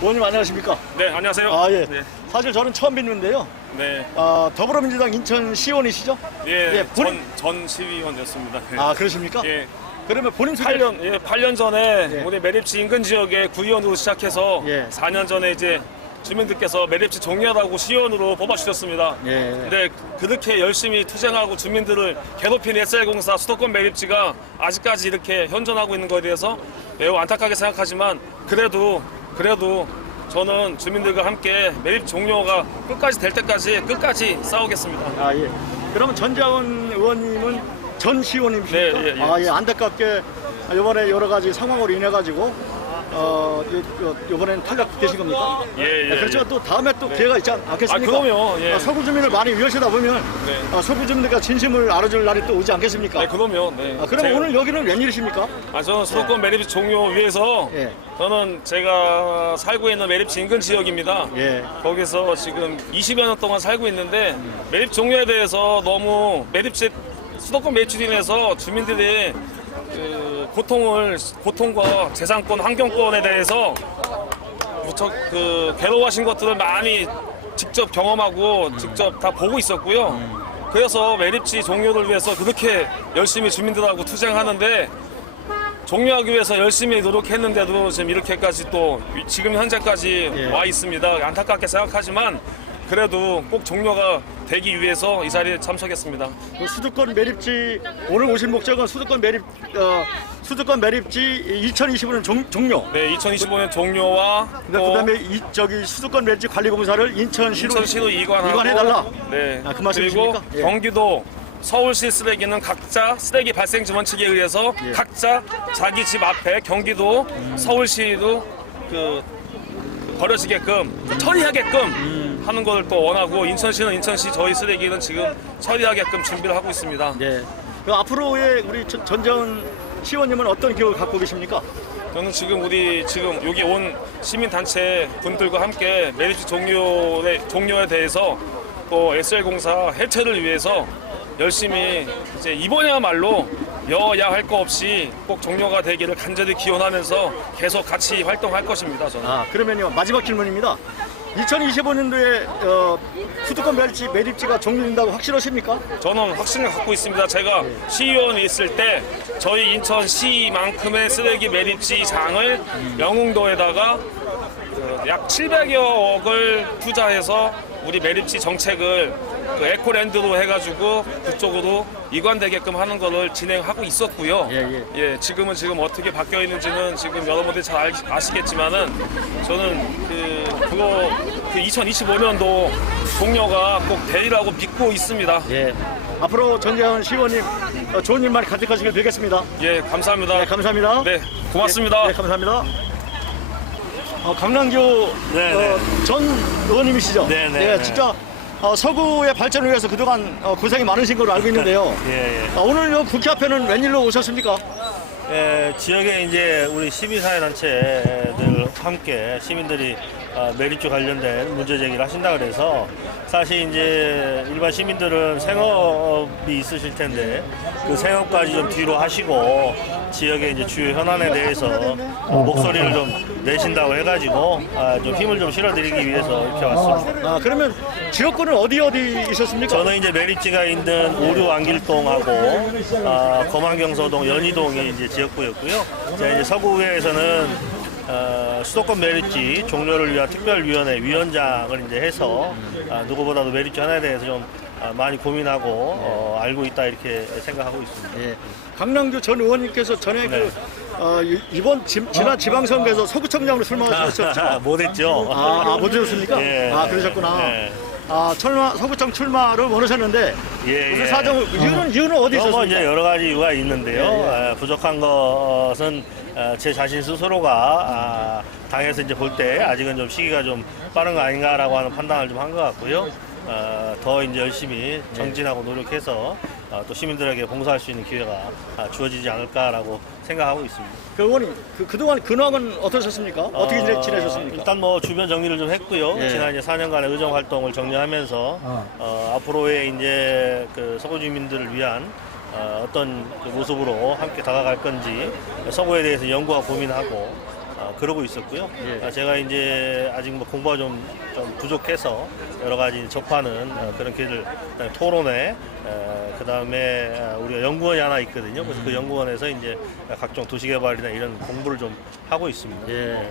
의원님 안녕하십니까? 네, 안녕하세요. 아 예. 네. 사실 저는 처음 뵙는데요. 네. 아, 더불어민주당 인천 시의원이시죠? 예, 예, 본인- 전, 전 시의원이었습니다. 네. 아 그러십니까? 예. 그러면 본인 소개 8년, 예, 8년 전에 예. 우리 매립지 인근 지역에 구의원으로 시작해서 예. 4년 전에 이제 주민들께서 매립지 종료하라고 시의원으로 뽑아주셨습니다. 예. 근데 그렇게 열심히 투쟁하고 주민들을 괴롭힌 SL공사 수도권 매립지가 아직까지 이렇게 현존하고 있는 것에 대해서 매우 안타깝게 생각하지만 그래도 그래도 저는 주민들과 함께 매립 종료가 끝까지 될 때까지 끝까지 싸우겠습니다. 아 예. 그러면 전자원 의원님은 전 시의원님이십니까? 네, 예, 예. 아 예. 안타깝게 이번에 여러 가지 상황으로 인해 가지고 어 이- 이번에는 탈락 되신 겁니까? 예, 예, 네, 그렇지만 예. 또 다음에 또 기회가 있지 않- 아, 않겠습니까? 그럼요. 예. 어, 서구 주민을 많이 위하시다 보면 네. 어, 서구 주민들과 진심을 알아줄 날이 또 오지 않겠습니까? 네, 그럼요. 네. 아, 그럼 제가- 오늘 여기는 웬일이십니까? 아, 저는 수도권 매립지 종료 위해서 예. 저는 제가 살고 있는 매립지 인근 지역입니다. 예. 거기서 지금 20여 년 동안 살고 있는데 매립 종료에 대해서 너무 매립지 수도권 매립지로 인해서 주민들이 그 고통을 고통과 재산권 환경권에 대해서 무척 그 괴로워하신 것들을 많이 직접 경험하고 직접 다 보고 있었고요. 그래서 매립지 종료를 위해서 그렇게 열심히 주민들하고 투쟁하는데 종료하기 위해서 열심히 노력했는데도 지금 이렇게까지 또 지금 현재까지 예. 와 있습니다. 안타깝게 생각하지만 그래도 꼭 종료가 되기 위해서 이 자리에 참석했습니다. 그 수도권 매립지 오늘 오신 목적은 수도권 매립 어, 수도권 매립지 2025년 종, 종료. 네, 2025년 종료와 또 그다음에 이 저기 수도권 매립지 관리 공사를 인천시로 인천시로 이관하고 이관해달라. 네. 아, 그 그리고 말씀이십니까? 예. 경기도 서울시 쓰레기는 각자 쓰레기 발생 지 원칙에 의해서 예. 각자 자기 집 앞에 경기도 서울시도 그 버려지게끔 처리하게끔 하는 걸 또 원하고 인천시는 인천시 저희 쓰레기는 지금 처리하게끔 준비를 하고 있습니다. 네. 그 앞으로의 우리 전- 전재원 시원님은 어떤 기억을 갖고 계십니까? 저는 지금 우리 지금 여기 온 시민 단체 분들과 함께 메리트 종료에 종료에 대해서 또 SL공사 해체를 위해서 열심히 이제 이번이야말로 여야 할 거 없이 꼭 종료가 되기를 간절히 기원하면서 계속 같이 활동할 것입니다. 저는. 아 그러면요 마지막 질문입니다. 2025년도에 어, 수도권 매립지 매립지가 종료된다고 확실하십니까? 저는 확신을 갖고 있습니다. 제가 시의원이 있을 때 저희 인천시만큼의 쓰레기 매립지 장을 영흥도에다가 그약 700여 억을 투자해서 우리 매립지 정책을 그 에코랜드로 해가지고 그쪽으로 이관되게끔 하는 것을 진행하고 있었고요. 예, 예. 지금은 지금 어떻게 바뀌어 있는지는 지금 여러분들이 잘 알- 아시겠지만은 저는 그 그거 그 2025년도 종료가 꼭 되리라고 믿고 있습니다. 예. 앞으로 전재원 시원님 어, 좋은 일만 가득하시길 빌겠습니다. 예, 감사합니다. 네, 감사합니다. 네, 고맙습니다. 네, 감사합니다. 어, 강남교 네, 어, 전 의원님이시죠? 네, 네, 예, 네. 진짜 어, 서구의 발전을 위해서 그동안 어, 고생이 많으신 걸로 알고 있는데요. 예, 예. 아, 오늘 요 국회 앞에는 웬일로 오셨습니까? 예, 지역에 이제 우리 시민사회단체들 함께 시민들이 어, 메리츠 관련된 문제 제기를 하신다 그래서 사실 이제 일반 시민들은 생업이 있으실 텐데 그 생업까지 좀 뒤로 하시고 지역의 이제 주요 현안에 대해서 어, 목소리를 좀 내신다고 해가지고 아, 좀 힘을 좀 실어드리기 위해서 이렇게 왔습니다. 아, 그러면 지역구는 어디 어디 있었습니까? 저는 이제 메리츠가 있는 오류 안길동하고 아, 검안경서동, 연희동이 이제 지역구였고요. 제가 이제 서구의회에서는 어, 수도권 메리츠 종료를 위한 특별위원회 위원장을 이제 해서 아, 누구보다도 메리츠 하나에 대해서 좀 아, 많이 고민하고 어, 알고 있다 이렇게 생각하고 있습니다. 예. 강남규 전 의원님께서 전에 네. 그 어, 이- 이번 지, 지난 지방선거에서 서구청장으로 출마하셨죠? 못했죠. 아, 아, 못 들었습니까? 예. 아, 그러셨구나. 예. 아, 출마, 서구청 출마를 원하셨는데 예, 무슨 예. 사정, 이유는, 이유는 어디 뭐 있었습니까? 이제 여러 가지 이유가 있는데요. 예, 예. 아, 부족한 것은 아, 제 자신 스스로가 아, 당에서 이제 볼 때 아직은 좀 시기가 좀 빠른 거 아닌가라고 하는 판단을 좀 한 것 같고요. 아, 더 이제 열심히 정진하고 노력해서 아, 또 시민들에게 봉사할 수 있는 기회가 아, 주어지지 않을까라고 생각하고 있습니다. 그 의원님, 그, 그동안 근황은 어떠셨습니까? 어떻게 지내- 어, 지내셨습니까? 일단 뭐 주변 정리를 좀 했고요. 예. 지난 이제 4년간의 의정 활동을 정리하면서 어, 앞으로의 이제 그 서구 주민들을 위한 어, 어떤 그 모습으로 함께 다가갈 건지 서구에 대해서 연구와 고민하고 어, 그러고 있었고요. 예. 아, 제가 이제 아직 뭐 공부가 좀, 좀 부족해서 여러 가지 접하는 어, 그런 기회를 그다음에 토론회, 그 다음에 우리가 연구원이 하나 있거든요. 그래서 그 연구원에서 이제 각종 도시개발이나 이런 공부를 좀 하고 있습니다. 예.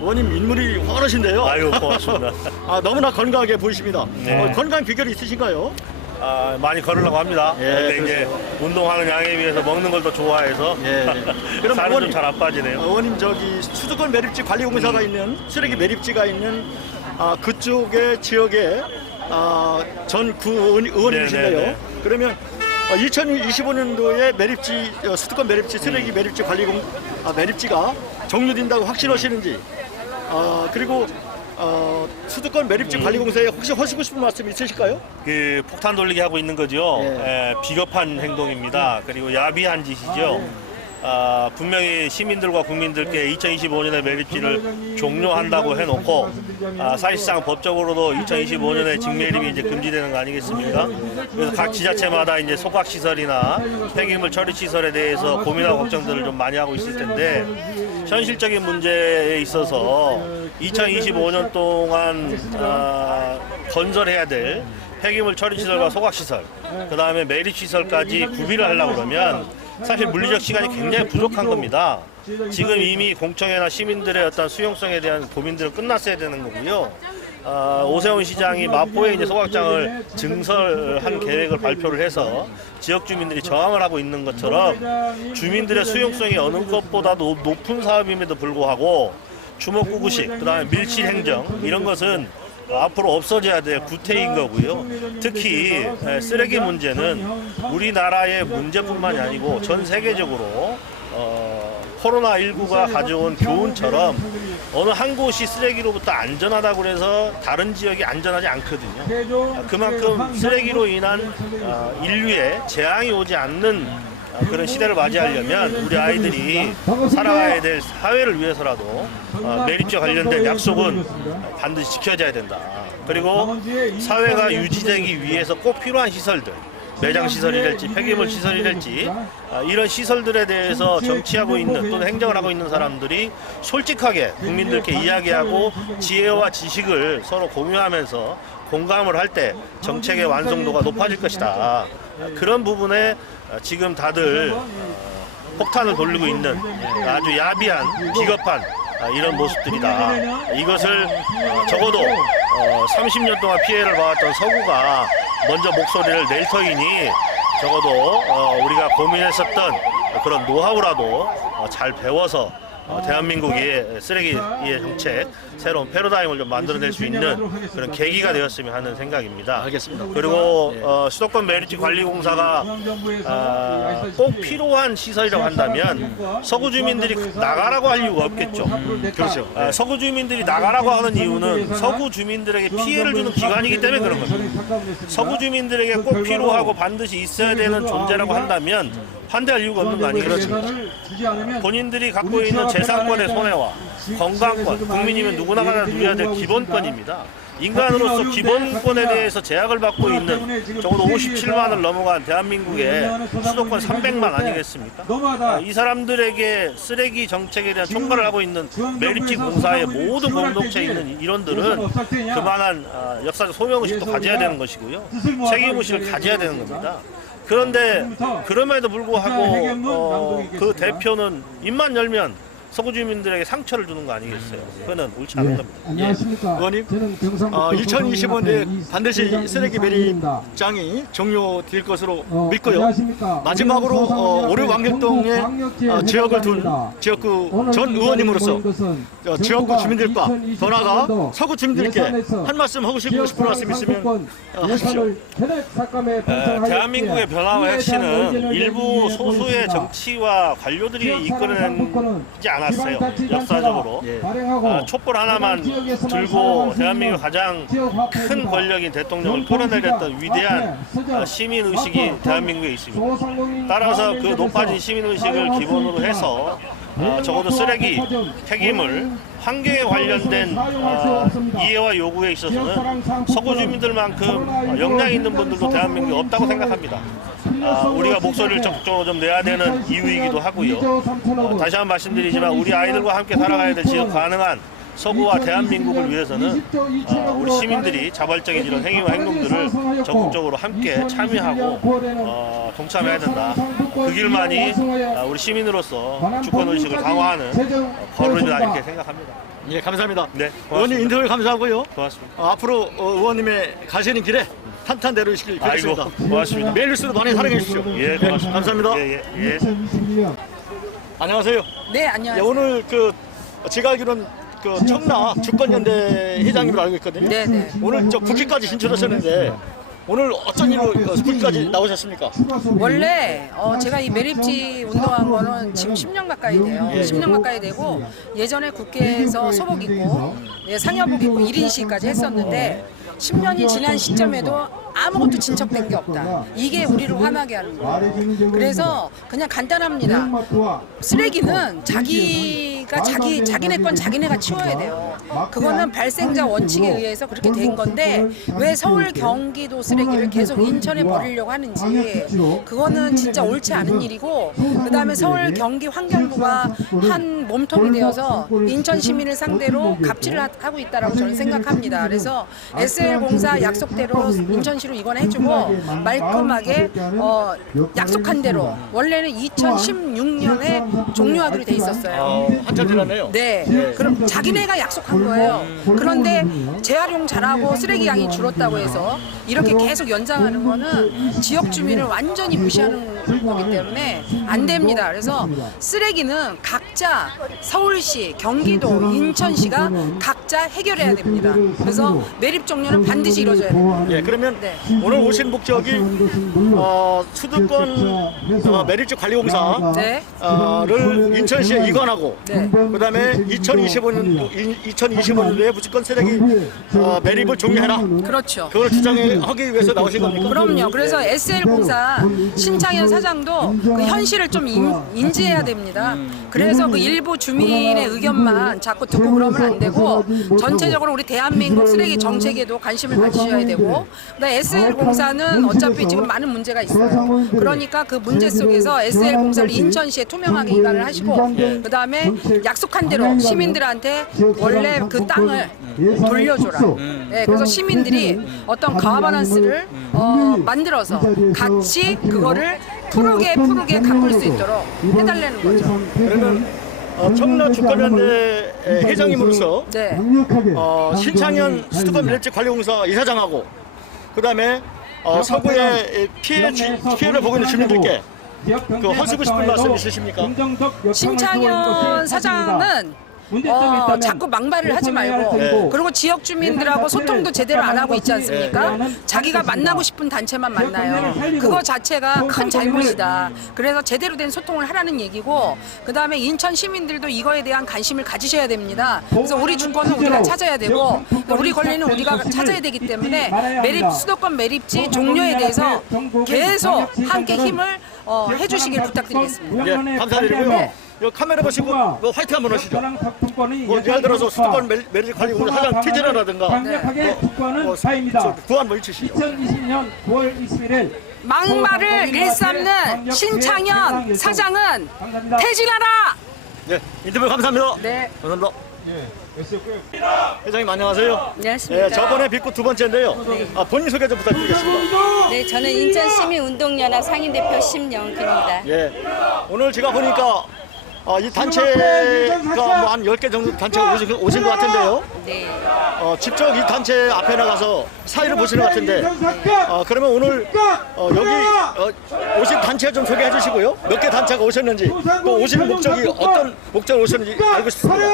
의원님 인물이 환하신데요. 아유 고맙습니다. 아, 너무나 건강하게 보이십니다. 네. 어, 건강 비결이 있으신가요? 아, 많이 걸으려고 합니다. 예, 근데 이제. 운동하는 양에 비해서 먹는 걸 더 좋아해서 예. 그럼 살은 어머니- 좀잘 안 빠지네요. 의원님 저기 수도권 매립지 관리공사가 있는 쓰레기 매립지가 있는 아, 그쪽의 지역에 아, 전구 의원님이신데요. 네, 네, 네. 그러면 2025년도에 매립지 어, 수도권 매립지 쓰레기 매립지 관리공 아, 매립지가 종료된다고 확신하시는지 아, 그리고 어, 수도권 매립지 관리공사에 혹시 하시고 싶은 말씀 있으실까요? 그 폭탄 돌리기 하고 있는 거죠. 예. 예, 비겁한 행동입니다. 그리고 야비한 짓이죠. 아, 분명히 시민들과 국민들께 2025년에 매립지를 종료한다고 해놓고 아, 사실상 법적으로도 2025년에 직매립이 이제 금지되는 거 아니겠습니까? 그래서 각 지자체마다 이제 소각 시설이나 폐기물 처리 시설에 대해서 고민하고 걱정들을 좀 많이 하고 있을 텐데 현실적인 문제에 있어서 2025년 동안 아, 건설해야 될 폐기물 처리 시설과 소각 시설, 그 다음에 매립 시설까지 구비를 하려고 그러면 사실 물리적 시간이 굉장히 부족한 겁니다. 지금 이미 공청회나 시민들의 어떤 수용성에 대한 고민들은 끝났어야 되는 거고요. 아, 오세훈 시장이 마포에 이제 소각장을 증설한 계획을 발표를 해서 지역 주민들이 저항을 하고 있는 것처럼 주민들의 수용성이 어느 것보다도 높은 사업임에도 불구하고 주먹구구식, 그다음에 밀실 행정 이런 것은 앞으로 없어져야 될 구태인 거고요. 특히 에, 쓰레기 문제는 우리나라의 문제뿐만이 아니고 전 세계적으로 어, 코로나19가 가져온 교훈처럼 어느 한 곳이 쓰레기로부터 안전하다고 해서 다른 지역이 안전하지 않거든요. 그만큼 쓰레기로 인한 어, 인류에 재앙이 오지 않는 어, 그런 시대를 맞이하려면 우리 아이들이 살아가야 될 사회를 위해서라도 어, 매립지와 관련된 약속은 반드시 지켜져야 된다. 그리고 사회가 유지되기 위해서 꼭 필요한 시설들, 매장 시설이랄지 폐기물 시설이랄지 아, 이런 시설들에 대해서 정치하고 있는 또는 행정을 하고 있는 사람들이 솔직하게 국민들께 이야기하고 지혜와 지식을 서로 공유하면서 공감을 할 때 정책의 완성도가 높아질 것이다. 아, 그런 부분에 아, 지금 다들 어, 폭탄을 돌리고 있는 아주 야비한 비겁한 아, 이런 모습들이다. 이것을 어, 적어도 어, 30년 동안 피해를 봐왔던 서구가 먼저 목소리를 낼 터이니 적어도 어, 우리가 고민했었던 그런 노하우라도 어, 잘 배워서 어, 대한민국의 쓰레기의 정책 새로운 패러다임을 좀 만들어낼 수 있는 그런 계기가 되었으면 하는 생각입니다. 알겠습니다. 그리고 예. 어, 수도권 메리지 관리 공사가 아, 꼭 필요한 시설이라고 한다면 서구 주민들이 나가라고 할 이유가 없겠죠. 그렇죠. 아, 서구 주민들이 나가라고 하는 이유는 서구 주민들에게 피해를 주는 기관이기 때문에 그런 겁니다. 서구 주민들에게 꼭 필요하고 반드시 있어야 되는 존재라고 한다면 반대할 이유가 없는 거 아니겠습니까? 본인들이 갖고 있는 재산권의 손해와 건강권, 국민이면 누구나 가 누려야 될 기본권입니다. 인간으로서 기본권에 대해서 제약을 받고 있는 적어도 57만을 넘어간 대한민국의 수도권 300만 아니겠습니까? 아, 이 사람들에게 쓰레기 정책에 대한 총괄을 하고 있는 매립지 공사의 모든 공동체에 있는 일원들은 그만한 아, 역사적 소명의식도 가져야 되는 것이고요. 책임의식을 가져야 되는 겁니다. 그런데 그럼에도 불구하고 어, 그 대표는 입만 열면 서구 주민들에게 상처를 주는 거 아니겠어요? 그거는 옳지 않은 겁니다. 안녕하십니까. 의원님, 저는 경상북도 어, 2025년에 반드시 쓰레기. 매립장이 종료될 것으로 어, 믿고요. 안녕하십니까. 마지막으로 우리는 어, 왕길동의 전국광역지회 어, 지역을 둔. 지역구 오늘 전 이 의원님으로서 자리에 모인 것은 어, 지역구 정부가 주민들과 더 나아가 2024년도 서구 주민들께 예산에서 한 말씀 하고 싶은 싶은 말씀 있으면 어, 하십시오. 삭감해 에, 대한민국의 변화와 핵심은 일부 소수의. 정치와 관료들이 이끌어내지 않았어요. 역사적으로. 예. 아, 촛불 하나만 들고 대한민국 가장 큰 권력인 대통령을 끌어내렸던 위대한 아, 시민 의식이 대한민국에 있습니다. 따라서 그 높아진 시민 의식을 기본으로 해서 어, 적어도 쓰레기, 폐기물, 환경에 관련된 어, 이해와 요구에 있어서는 서구 주민들만큼 어, 역량 있는 분들도 대한민국에 없다고 생각합니다. 아, 우리가 목소리를 적극적으로 좀 내야 되는 이유이기도 하고요. 어, 다시 한번 말씀드리지만 우리 아이들과 함께 살아가야 될 지역 가능한 서구와 대한민국을 위해서는 어, 우리 시민들이 자발적인 이런 행위와 행동들을 적극적으로 함께 참여하고 어, 동참해야 된다. 그 길만이 아, 우리 시민으로서 주권 의식을 강화하는 어, 걸음이다 이렇게 생각합니다. 예, 감사합니다. 네, 의원님 고맙습니다. 인터뷰 감사하고요. 고맙습니다. 어, 앞으로 어, 의원님의 가시는 길에 탄탄대로이시길 아이고 바라겠습니다. 고맙습니다. 메일 뉴스도 많이 사랑해 주십시오. 예, 고맙습니다. 감사합니다. 예, 예, 예. 2022년 안녕하세요. 네, 예, 안녕하세요. 오늘 그 제가 알기로는 그 청라 주권연대 회장님으로 알고 있거든요. 네, 네. 오늘 저 국기까지 진출하셨는데 오늘 어쩐 일로 어, 국기까지 나오셨습니까? 원래 어, 제가 이 매립지 운동한 거는 지금 10년 가까이 돼요. 10년 가까이 되고 예전에 국회에서 소복 입고 예, 상여복 입고 1인 시위까지 했었는데 10년이 지난 시점에도 아무것도 진척된 게 없다. 이게 우리를 화나게 하는 거예요. 그래서 그냥 간단합니다. 쓰레기는 자기가 자기 자기네 건 자기네가 치워야 돼요. 그거는 발생자 원칙에 의해서 그렇게 된 건데 왜 서울 경기도 쓰레기를 계속 인천에 버리려고 하는지 그거는 진짜 옳지 않은 일이고 그다음에 서울 경기 환경부가 한 몸통이 되어서 인천 시민을 상대로 갑질을 하- 하고 있다라고 저는 생각합니다. 그래서 SL 공사 약속대로 인천시 로 이관해주고 말끔하게 어, 약속한 대로 원래는 2016년에 종료하기로 돼 있었어요. 어, 한참 지났네요. 네, 그럼 자기네가 약속한 거예요. 그런데 재활용 잘하고 쓰레기 양이 줄었다고 해서 이렇게 계속 연장하는 거는 지역 주민을 완전히 무시하는 거기 때문에 안 됩니다. 그래서 쓰레기는 각자 서울시, 경기도, 인천시가 각자 해결해야 됩니다. 그래서 매립 종료는 반드시 이루어져야 됩니다. 예, 그러면 네. 오늘 오신 목적이 어, 수도권 어, 매립지 관리공사 네. 어, 를 인천시에 이관하고 네. 그다음에 2025년 2025년도에 무조건 쓰레기 어, 매립을 종료해라. 그렇죠. 그걸 주장하기 위해서 나오신 겁니까? 그럼요. 그래서 SL공사 신창현 사장도 그 현실을 좀 인, 인지해야 됩니다. 그래서 그 일부 주민의 의견만 자꾸 듣고 그러면 안 되고 전체적으로 우리 대한민국 쓰레기 정책에도 관심을 가지셔야 되고 그다음에 SL공사는 어차피 지금 많은 문제가 있어요. 그러니까 그 문제 속에서 SL공사를 인천시에 투명하게 이관을 하시고 그다음에 약속한 대로 시민들한테 원래 그 땅을 돌려줘라. 네, 그래서 시민들이 어떤 가바란스를 어, 만들어서 같이 그거를 푸르게 푸르게 가꿀 수 있도록 해달라는 거죠. 그러면 어, 청라 주권연대 회장님으로서 네. 어, 신창현 수도권 매립지 관리공사 이사장하고 그 다음에 어, 서구의 피해 주, 피해를 보고 있는 주민들께 그 하시고 싶은 말씀 있으십니까? 신창현 사장은 어, 자꾸 막말을 하지 말고 네. 그리고 지역 주민들하고 소통도 제대로 안 하고 있지 않습니까? 자기가 만나고 싶은 단체만 만나요. 그거 자체가 큰 잘못이다. 그래서 제대로 된 소통을 하라는 얘기고 그 다음에 인천 시민들도 이거에 대한 관심을 가지셔야 됩니다. 그래서 우리 주권은 우리가 찾아야 되고 우리 권리는 우리가 찾아야 되기 때문에 매립 수도권 매립지 종료에 대해서 계속 함께 힘을 어, 해주시길 부탁드리겠습니다. 예, 감사드리고요. 네. 이 카메라 보시고 그 화이팅 한번 하시죠. 뭐 예를 들어서 뭐 수도권 매- 매립지 관리 공사 사장 티제라든가 강력하게 국가는 뭐, 사입니다. 저 구한 뭐 해주시죠. 2020년 9월 21일 막말을 일삼는 신창현 사장은 퇴진하라! 네, 인터뷰 감사합니다. 네. 감사합니다. 회장님 안녕하세요. 안녕하십니까. 예, 저번에 뵙고 두 번째인데요. 아, 본인 소개 좀 부탁드리겠습니다. 네, 저는 인천시민운동연합 상임대표 심영기입니다. 예. 오늘 제가 보니까 어, 이 단체가 뭐한 10개 정도 단체가 오신, 오신 것 같은데요. 네. 어, 직접 이 단체 앞에 나가서 사회를 보시는 것 같은데. 어, 그러면 오늘 어, 여기 어, 오신 단체 좀 소개해 주시고요. 몇 개 단체가 오셨는지 또 오시는 목적이 어떤 목적으로 오셨는지 알고 싶습니다.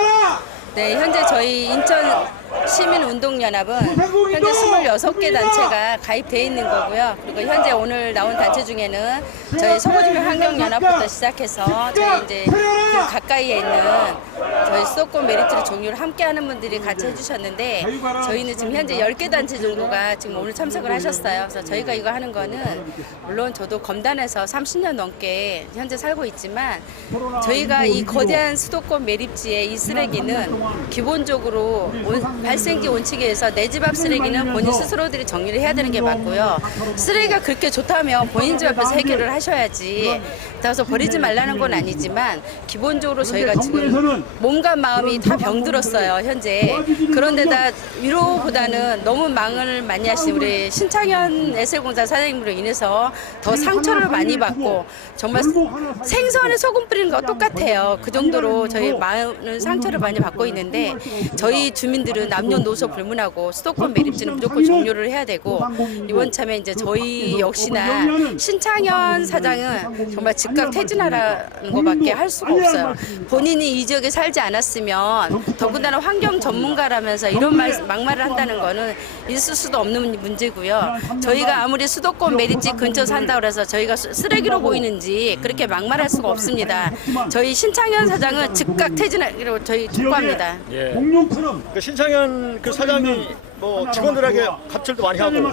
네, 현재 저희 인천 시민운동연합은 현재 26개 단체가 가입되어 있는 거고요. 그리고 현재 오늘 나온 단체 중에는 저희 서구주민 환경연합부터 시작해서 저희 이제 그 가까이에 있는 저희 수도권 메리트를 종류를 함께하는 분들이 같이 해주셨는데 저희는 지금 현재 10개 단체 정도가 지금 오늘 참석을 하셨어요. 그래서 저희가 이거 하는 거는 물론 저도 검단에서 30년 넘게 현재 살고 있지만 저희가 이 거대한 수도권 매립지의 이 쓰레기는 기본적으로 온- 발생지 원칙에서 내 집 앞 쓰레기는 본인 스스로들이 정리를 해야 되는 게 맞고요. 쓰레기가 그렇게 좋다면 본인 집 앞에서 해결을 하셔야지. 그래서 버리지 말라는 건 아니지만 기본적으로 저희가 지금 몸과 마음이 다 병들었어요 현재. 그런데다 위로보다는 너무 망을 많이 하신 우리 신창현 에셀공사 사장님으로 인해서 더 상처를 많이 받고 정말 생선에 소금 뿌리는 거 똑같아요. 그 정도로 저희 많은 상처를 많이 받고 있는데 저희 주민들은 남녀노소 불문하고 수도권 매립지는 무조건 종료를 해야 되고 이번 참에 이제 저희 역시나 신창현 사장은 정말 즉각 퇴진하라는 것밖에 할 수가 없어요. 본인이 이 지역에 살지 않았으면 더군다나 환경 전문가라면서 이런 말, 막말을 한다는 거는 있을 수도 없는 문제고요. 저희가 아무리 수도권 매립지 근처 산다 그래서 저희가 수- 쓰레기로 보이는지 그렇게 막말할 수가 없습니다. 저희 신창현 사장은 즉각 퇴진하기로 저희 촉구합니다. 예. 공룡처럼 그 신창현 그 사장이 뭐 직원들에게 갑질도 많이 하고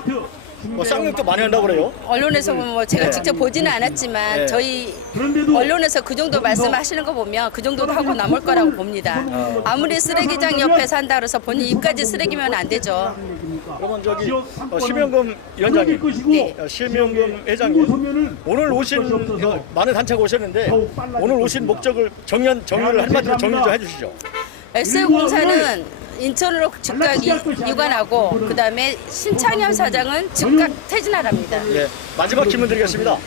뭐 쌍욕도 많이 한다고 그래요. 언론에서 보면 뭐 제가 네. 직접 보지는 않았지만 네. 저희 언론에서 그 정도 말씀하시는 거 보면 그 정도도 하고 남을 거라고 봅니다. 아무리 쓰레기장 옆에 산다 그래서 본인 입까지 쓰레기면 안 되죠. 그러면 저기 어, 심영금 위원장님, 네. 어, 심영금 회장님 오늘 오신 어, 많은 단체가 오셨는데 오늘 오신 목적을 정연 정리를 한마디로 정리 좀 해주시죠. 엑셀공사는 인천으로 즉각 이- 이관하고 그다음에 신창현 사장은 즉각 퇴진하랍니다. 예, 마지막 질문 드리겠습니다.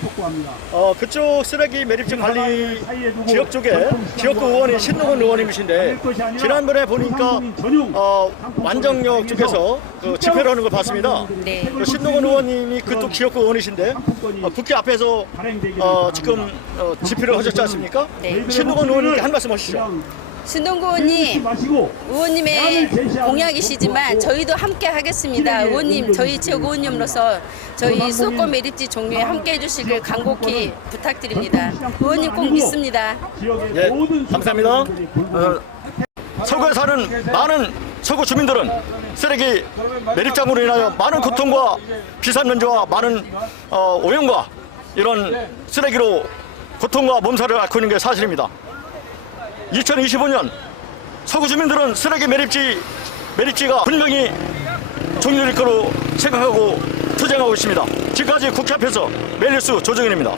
어, 그쪽 쓰레기 매립지 관리 지역 쪽에 지역구 의원이 신동훈 의원님이신데 지난번에 보니까 어, 완정역 쪽에서 그 집회를 하는 걸 봤습니다. 네. 그 신동훈 의원님이 그쪽 지역구 의원이신데 어, 국회 앞에서 어, 지금 어, 집회를 하셨지 않습니까? 네. 신동훈 의원님께 한 말씀 하시죠. 신동구 의원님 마시고 의원님의 공약이시지만 저희도 함께 하겠습니다. 의원님, 저희 지역 의원님으로서 저희 수도권 매립지 종류에 함께 해주시길 간곡히 부탁드립니다. 의원님 꼭 믿습니다. 예, 감사합니다. 어, 서구에 사는 많은 서구 주민들은 쓰레기 매립장으로 인하여 많은 고통과 비싼 면제와 많은 어, 오염과 이런 쓰레기로 고통과 몸살을 앓고 있는 게 사실입니다. 2025년 서구 주민들은 쓰레기 매립지 매립지가 분명히 종료될 거로 생각하고 투쟁하고 있습니다. 지금까지 국회 앞에서 멜리스 조정현입니다.